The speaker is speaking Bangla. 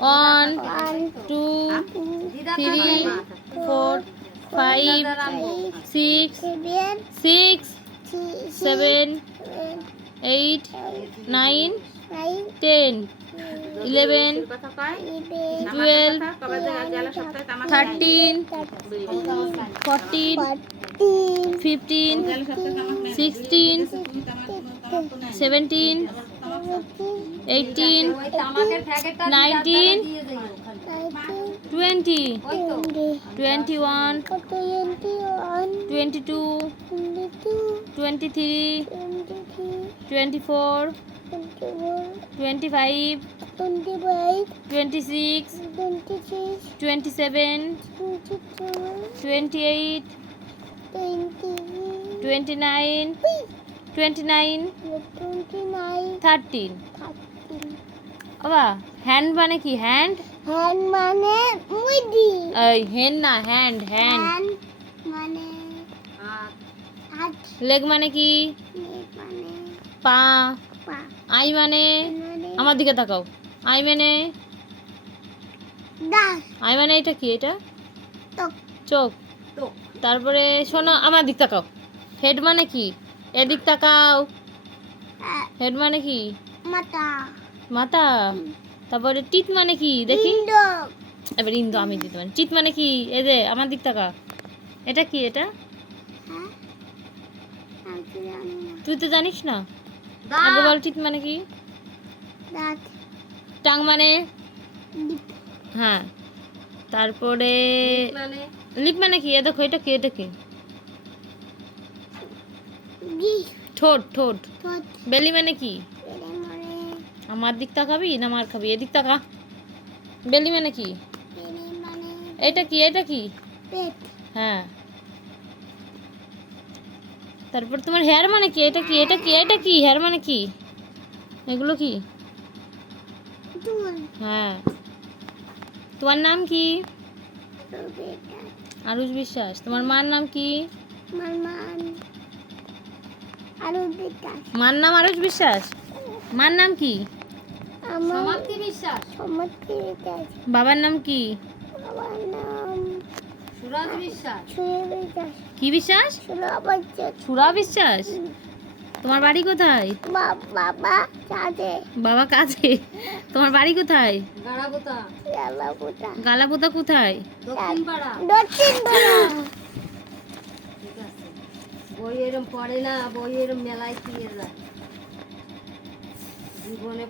1 2 3 4 5 6 6 7 8 9 10 11 12 13 14 15 16 17 18 19 20 21 22 23 24 25 26 27 28 29 13 বাবা হ্যান্ড মানে কি হ্যান্ড হ্যান্ড মানে মুদি এই হ্যান্ড না হ্যান্ড হ্যান্ড হ্যান্ড মানে হাত লেগ মানে কি মানে পা পা আই মানে মানে আমার দিকে তাকাও আই মানে দাঁত আই মানে এটা কি এটা ত্বক চোখ তারপরে শোনো আমার দিক তাকাও হেড মানে কি এদিক তাকাও হেড মানে কি মাথা মাথা তারপরে টিথ মানে কি দেখি ইন্দ্র এবার ইন্দু আমি দিতে পারি টিথ মানে কি এই যে আমার দিক তাকা এটা কি এটা হ্যাঁ আমি জানি না তুই তো জানিস না আগে বল টিথ মানে কি দাঁত টাং মানে লিপ হ্যাঁ তারপরে লিপ মানে কি এ দেখো এটা কি এটা কি গি ঠোঁট ঠোঁট ঠোঁট বেলি মানে কি এর মানে আমার দিক তাকাবি না মার খাবি এদিক তাকা বেলি মানে কি এর মানে এটা কি এটা কি পেট হ্যাঁ তারপর তোমার হেয়ার মানে কি এটা কি এটা কি এটা কি হেয়ার মানে কি এগুলো কি চুল হ্যাঁ তোমার নাম কি রুবেটা আরুষ বিশ্বাস তোমার মার নাম কি মানমান আরো বেটা মার নাম আরুষ বিশ্বাস মার নাম কি আমার সমাপ্তি বিশ্বাস সমাপ্তি বেটা বাবার নাম কি আমার নাম সুরাজ বিশ্বাস ছুঁয়ে বেটা কি বিশ্বাস ষোলো বছর সুরা বিশ্বাস তোমার বাড়ি কোথায় বাবা চাঁদে বাবা কাছে তোমার বাড়ি কোথায় লালাপুতা গালাপোতা কোথায় দক্ষিণ পাড়া বই এরম পড়ে না বই এরম মেলায় দিয়ে যায় জীবনে